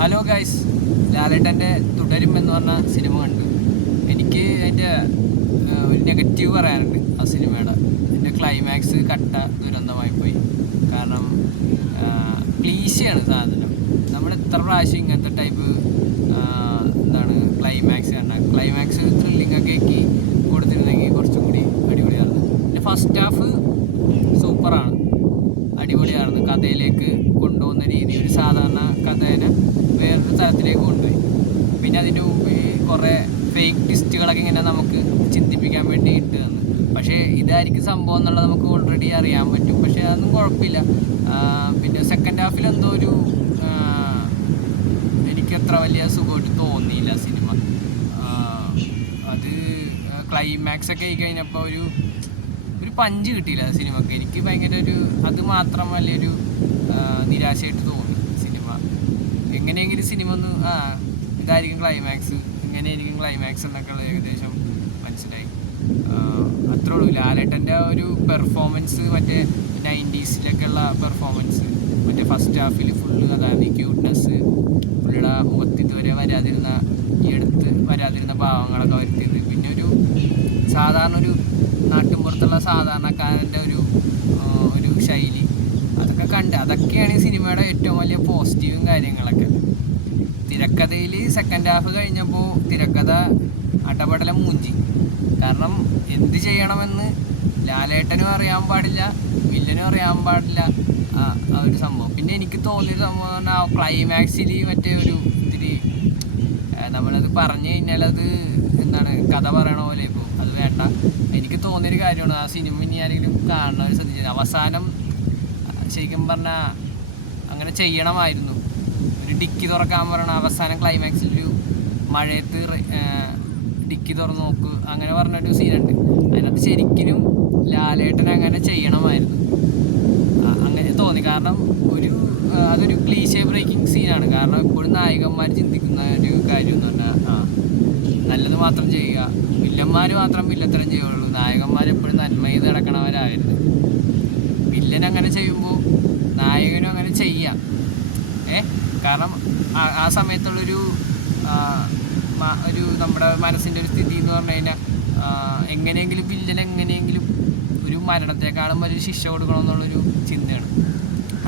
Hello guys, ലാലേട്ടൻ്റെ തുടരും എന്ന് പറഞ്ഞ സിനിമ കണ്ടു. എനിക്ക് അതിൻ്റെ ഒരു നെഗറ്റീവ് പറയാനുണ്ട് ആ സിനിമയുടെ. എൻ്റെ ക്ലൈമാക്സ് കട്ട ദുരന്തമായി പോയി. കാരണം ക്ലീശയാണ് സാധനം. നമ്മൾ എത്ര പ്രാവശ്യം ഇങ്ങനത്തെ ടൈപ്പ് ക്ലൈമാക്സ് കണ്ട ക്ലൈമാക്സ് ത്രില്ലിംഗ് ഒക്കെ ആക്കി കൊടുത്തിരുന്നെങ്കിൽ കുറച്ചും കൂടി അടിപൊളിയായിരുന്നു. പിന്നെ ഫസ്റ്റ് ഹാഫ് സൂപ്പറാണ്, അടിപൊളിയായിരുന്നു. കഥയിലേക്ക് കൊണ്ടുപോകുന്ന രീതി, ഒരു സാധാരണ കഥേനെ വേറൊരു തലത്തിലേക്ക് കൊണ്ടുപോയി. പിന്നെ അതിൻ്റെ മുമ്പ് കുറേ ഫേക്ക് ട്വിസ്റ്റുകളൊക്കെ ഇങ്ങനെ നമുക്ക് ചിന്തിപ്പിക്കാൻ വേണ്ടി ഇട്ട് തന്നു. പക്ഷേ ഇതായിരിക്കും സംഭവം എന്നുള്ളത് നമുക്ക് ഓൾറെഡി അറിയാൻ പറ്റും. പക്ഷേ അതൊന്നും കുഴപ്പമില്ല. പിന്നെ സെക്കൻഡ് ഹാഫിൽ എന്തോ ഒരു എനിക്കത്ര വലിയ സുഖമായിട്ട് തോന്നിയില്ല സിനിമ. അത് ക്ലൈമാക്സ് ഒക്കെ ആയി കഴിഞ്ഞപ്പോൾ ഒരു പഞ്ച് കിട്ടിയില്ല സിനിമക്ക്. എനിക്ക് ഭയങ്കര അത് മാത്രം വലിയൊരു നിരാശയായിട്ട് തോന്നി സിനിമ. എങ്ങനെയെങ്കിലും സിനിമ ഒന്ന് ഇതായിരിക്കും ക്ലൈമാക്സ്, ഇങ്ങനെയായിരിക്കും ക്ലൈമാക്സ് എന്നൊക്കെ ഉള്ളത് ഏകദേശം മനസ്സിലായി. അത്രേ ഉള്ളൂ. ലാലേട്ടൻ്റെ ഒരു പെർഫോമൻസ്, മറ്റേ 90s ഉള്ള പെർഫോമൻസ്, മറ്റേ ഫസ്റ്റ് ഹാഫിൽ ഫുള്ള് അതായത് ക്യൂട്ട്നെസ്, പുള്ളിയുടെ മുഖത്ത് ഇതുവരെ വരാതിരുന്ന, ഈ അടുത്ത് വരാതിരുന്ന ഭാവങ്ങളൊക്കെ വരുത്തിയത്. പിന്നെ ഒരു സാധാരണ ഒരു നാട്ടിൻപുറത്തുള്ള സാധാരണക്കാരൻ്റെ ഒരു ശൈലി, അതൊക്കെ അതൊക്കെയാണ് ഈ സിനിമയുടെ ഏറ്റവും വലിയ പോസിറ്റീവും കാര്യങ്ങളൊക്കെ. തിരക്കഥയിൽ സെക്കൻഡ് ഹാഫ് കഴിഞ്ഞപ്പോൾ തിരക്കഥ അടപടലം മൂഞ്ചി. കാരണം എന്ത് ചെയ്യണമെന്ന് ലാലേട്ടനും അറിയാൻ പാടില്ല, വില്ലനും അറിയാൻ പാടില്ല ആ ഒരു സംഭവം. പിന്നെ എനിക്ക് തോന്നിയൊരു സംഭവം എന്ന് പറഞ്ഞാൽ ക്ലൈമാക്സിൽ മറ്റേ ഇതിൽ നമ്മളത് പറഞ്ഞു കഴിഞ്ഞാൽ അത് കഥ പറയണ പോലെ ഇപ്പോൾ അത് വേണ്ട. എനിക്ക് തോന്നിയൊരു കാര്യമാണ് ആ സിനിമ ഇനി ആരെങ്കിലും കാണുന്നവർ ശ്രദ്ധിച്ചത്. അവസാനം ശരിക്കും പറഞ്ഞാൽ അങ്ങനെ ചെയ്യണമായിരുന്നു. ഒരു ഡിക്കി തുറക്കാൻ പറയണ അവസാനം ക്ലൈമാക്സിൽ ഒരു മഴയത്ത് ഡിക്കി തുറന്ന് നോക്ക് അങ്ങനെ പറഞ്ഞൊരു സീനുണ്ട്. അതിനകത്ത് ശരിക്കും ലാലേട്ടൻ അങ്ങനെ ചെയ്യണമായിരുന്നു. അങ്ങനെ തോന്നി. കാരണം അതൊരു ക്ലീശേ ബ്രേക്കിംഗ് സീനാണ്. കാരണം എപ്പോഴും നായകന്മാർ ചിന്തിക്കുന്ന ഒരു കാര്യം എന്ന് പറഞ്ഞാൽ നല്ലത് മാത്രം ചെയ്യുക, വില്ലന്മാർ മാത്രം വില്ലത്തരം ചെയ്യുള്ളൂ, നായകന്മാരെപ്പോഴും നന്മ ചെയ്ത് കിടക്കണവരായിരുന്നു. വില്ലൻ അങ്ങനെ ചെയ്യുമ്പോൾ നായകനും അങ്ങനെ ചെയ്യാം. കാരണം ആ സമയത്തുള്ളൊരു നമ്മുടെ മനസ്സിൻ്റെ ഒരു സ്ഥിതി എന്ന് പറഞ്ഞു കഴിഞ്ഞാൽ എങ്ങനെയെങ്കിലും വില്ലൻ എങ്ങനെയെങ്കിലും ഒരു മരണത്തെക്കാളും ഒരു ശിക്ഷ കൊടുക്കണമെന്നുള്ളൊരു ചിന്തയാണ്.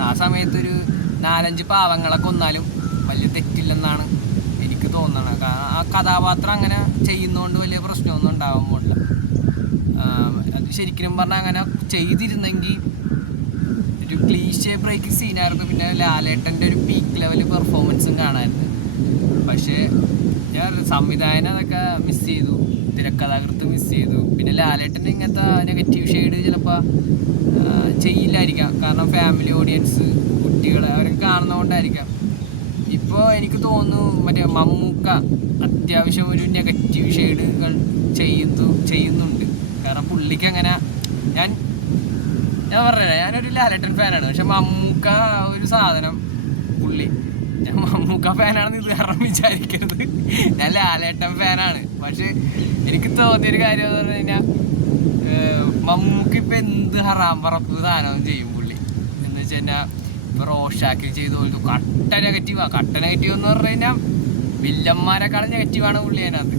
ആ സമയത്തൊരു 4-5 പാവങ്ങളെ കൊന്നാലും വലിയ തെറ്റില്ലെന്നാണ് എനിക്ക് തോന്നുന്നത്. ആ കഥാപാത്രം അങ്ങനെ ചെയ്യുന്നതുകൊണ്ട് വലിയ പ്രശ്നമൊന്നും ഉണ്ടാവാൻ പോകില്ല. അത് ശരിക്കും പറഞ്ഞാൽ അങ്ങനെ ചെയ്തിരുന്നെങ്കിൽ ഒരു ക്ലീശേ ബ്രേക്ക് സീനായിരുന്നു. പിന്നെ ലാലേട്ടൻ്റെ ഒരു പീക്ക് ലെവൽ പെർഫോമൻസും കാണാമായിരുന്നു. പക്ഷേ ഞാൻ സംവിധാനം അതൊക്കെ മിസ് ചെയ്തു, തിരക്കഥാകൃത്ത് മിസ് ചെയ്തു. പിന്നെ ലാലേട്ടൻ്റെ ഇങ്ങനത്തെ നെഗറ്റീവ് ഷെയ്ഡ് ചിലപ്പോൾ ചെയ്യില്ലായിരിക്കാം. കാരണം ഫാമിലി ഓഡിയൻസ്, കുട്ടികൾ അവരൊക്കെ കാണുന്നതുകൊണ്ടായിരിക്കാം. ഇപ്പോൾ എനിക്ക് തോന്നുന്നു മറ്റേ മമ്മൂക്ക അത്യാവശ്യം ഒരു നെഗറ്റീവ് ഷെയ്ഡുകൾ ചെയ്യുന്നുണ്ട്. കാരണം പുള്ളിക്ക് അങ്ങനെ ഞാൻ പറഞ്ഞില്ല, ഞാനൊരു ലാലേട്ടൻ ഫാനാണ്. പക്ഷെ മമ്മൂക്ക ഒരു സാധനം, ഞാൻ മമ്മൂക്ക ഫാനാണെന്ന് ഇത് കാരണം വിചാരിക്കരുത്. ഞാൻ ലാലേട്ടൻ ഫാനാണ്. പക്ഷെ എനിക്ക് തോന്നിയൊരു കാര്യം എന്ന് പറഞ്ഞു കഴിഞ്ഞാൽ മമ്മൂക്ക ഇപ്പം എന്ത് ഹറാം പറപ്പ് സാധനവും ചെയ്യും പുള്ളി. എന്ന് വെച്ച് കഴിഞ്ഞാൽ ഇപ്പോൾ റോഷാക്കി ചെയ്ത് പോലും കട്ട നെഗറ്റീവ് എന്ന് പറഞ്ഞു കഴിഞ്ഞാൽ വില്ലന്മാരെക്കാളും നെഗറ്റീവാണ് പുള്ളി അതിനകത്ത്.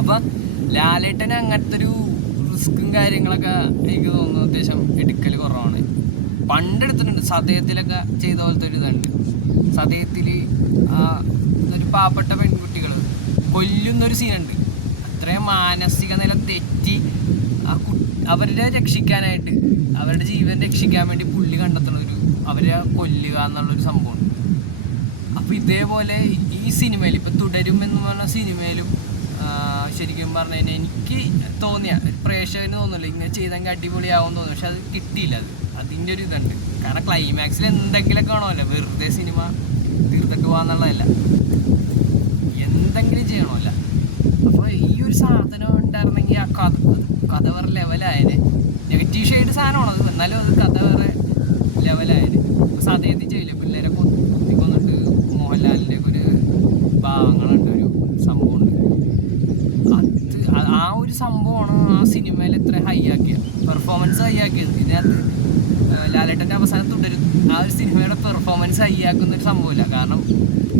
അപ്പം ലാലേട്ടന് അങ്ങനത്തെ ഒരു റിസ്ക്കും കാര്യങ്ങളൊക്കെ എനിക്ക് തോന്നുന്നു അത്യാവശ്യം എടുക്കൽ കുറവാണ്. പണ്ടെടുത്തിട്ടുണ്ട്, സതയത്തിലൊക്കെ ചെയ്ത പോലത്തെ ഒരു ഇതുണ്ട്. സതയത്തിൽ ഒരു പാവപ്പെട്ട പെൺകുട്ടികൾ കൊല്ലുന്നൊരു സീനുണ്ട്. അത്രയും മാനസിക നില തെറ്റി അവരെ രക്ഷിക്കാനായിട്ട്, അവരുടെ ജീവൻ രക്ഷിക്കാൻ വേണ്ടി പുള്ളി കണ്ടെത്തണ അവരെ കൊല്ലുക എന്നുള്ളൊരു സംഭവമുണ്ട്. അപ്പോൾ ഇതേപോലെ ഈ സിനിമയിൽ ഇപ്പോൾ തുടരും എന്ന് പറഞ്ഞ സിനിമയിലും ശരിക്കും പറഞ്ഞു കഴിഞ്ഞാൽ എനിക്ക് തോന്നിയ പ്രേക്ഷകന് തോന്നില്ല ഇങ്ങനെ ചെയ്തെങ്കിൽ അടിപൊളിയാവും തോന്നുന്നു. പക്ഷെ അത് കിട്ടിയില്ല. അതിൻ്റെ ഒരു ഇതുണ്ട്. കാരണം ക്ലൈമാക്സിൽ എന്തെങ്കിലുമൊക്കെ കാണുമല്ലോ, വെറുതെ സിനിമ തീർത്തിട്ട് പോകാന്നുള്ളതല്ല, എന്തെങ്കിലും ചെയ്യണമല്ല. അപ്പോൾ ഈ ഒരു സാധനം ഉണ്ടായിരുന്നെങ്കിൽ ആ കഥ വേറെ ലെവലായനെ. നെഗറ്റീവ് ഷെയ്ഡ് സാധനമാണത്, എന്നാലും അത് കഥ വേറെ ലെവലായനെ. സതയത്തിൽ ചെയ്യില്ല, പിള്ളേരെ കുത്തിക്കൊന്നിട്ട് മോഹൻലാലിൻ്റെ ഒക്കെ ഒരു ഭാവങ്ങളുണ്ട്, ഒരു സംഭവമുണ്ട്. ആ ഒരു സംഭവമാണ് ആ സിനിമയിൽ ഇത്ര പെർഫോമൻസ് ഹൈ ആക്കിയത്. ഇതിനകത്ത് ലാലേട്ടൻ്റെ അവസാനം തുടരും ആ ഒരു സിനിമയുടെ പെർഫോമൻസ് ഹൈ ആക്കുന്നൊരു സംഭവമില്ല. കാരണം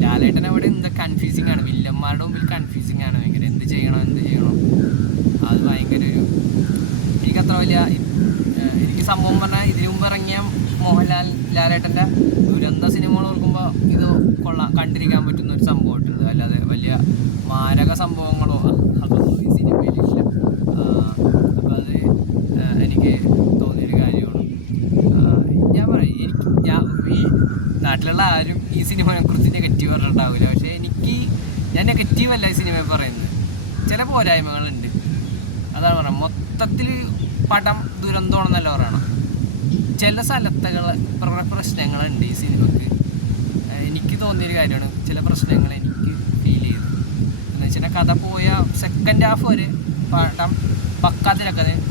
ലാലേട്ടൻ അവിടെ എന്താ കൺഫ്യൂസിങ് ആണ്, വില്ലന്മാരുടെ മുമ്പിൽ കൺഫ്യൂസിങ് ആണ് ഭയങ്കര. എന്ത് ചെയ്യണം അത് ഭയങ്കര ഒരു എനിക്കത്ര വലിയ എനിക്ക് സംഭവം പറഞ്ഞാൽ ഇതിനു മുമ്പ് ഇറങ്ങിയ മോഹൻലാൽ ലാലേട്ടൻ്റെ ദുരന്ത സിനിമകൾ ഓർക്കുമ്പോൾ ഇത് കണ്ടിരിക്കാൻ പറ്റുന്ന ഒരു സംഭവമായിട്ടുണ്ട്. അല്ലാതെ വലിയ മാരക സംഭവങ്ങളോ അതൊന്നും ഈ സിനിമയിലില്ല. അപ്പോൾ അത് എനിക്ക് തോന്നിയൊരു കാര്യമാണ്. ഞാൻ പറയും, ഈ നാട്ടിലുള്ള ആരും ഈ സിനിമയെ കുറിച്ച് നെഗറ്റീവ് പറഞ്ഞിട്ടുണ്ടാവില്ല. പക്ഷേ ഞാൻ നെഗറ്റീവല്ല ഈ സിനിമയെ പറയുന്നത്, ചില പോരായ്മകളുണ്ട്. അതാണ് പറയുന്നത്. മൊത്തത്തിൽ പടം ദുരന്തമാണെന്നല്ല പറയണം. ചില പ്രശ്നങ്ങളുണ്ട് ഈ സിനിമക്ക്. എനിക്ക് തോന്നിയൊരു കാര്യമാണ്, ചില പ്രശ്നങ്ങൾ എനിക്ക് ഫീൽ ചെയ്തു. എന്ന് വെച്ചാൽ കഥ പോയ സെക്കൻഡ് ഹാഫ് വരെ പടം പക്കാ തിരക്കഥയും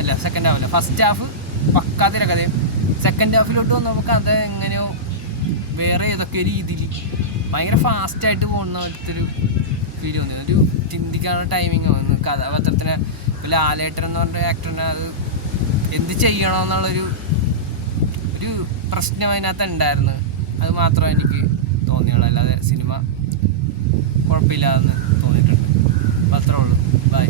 അല്ല, സെക്കൻഡ് ഹാഫ് അല്ല, ഫസ്റ്റ് ഹാഫ് പക്കാ തിരക്കഥയും സെക്കൻഡ് ഹാഫിലോട്ട് വന്നപ്പോൾ കഥ എങ്ങനെയോ വേറെ ഏതൊക്കെ രീതിയിൽ ഭയങ്കര ഫാസ്റ്റായിട്ട് പോകുന്ന പോലത്തൊരു ഫീൽ തോന്നി. ഒരു ചിന്തിക്കാനുള്ള ടൈമിങ് വന്നു. കഥാപാത്രത്തിന് ഇപ്പോൾ ലാലേട്ടൻ എന്ന് പറഞ്ഞ ആക്ടറിനെ അത് എന്ത് ചെയ്യണമെന്നുള്ളൊരു പ്രശ്നം അതിനകത്ത് ഉണ്ടായിരുന്നു. അത് മാത്രമേ എനിക്ക് തോന്നിയുള്ളൂ. അല്ലാതെ സിനിമ കുഴപ്പമില്ലാതെന്ന് തോന്നിയിട്ടുണ്ട്. അപ്പോൾ അത്രേ ഉള്ളൂ. ബൈ.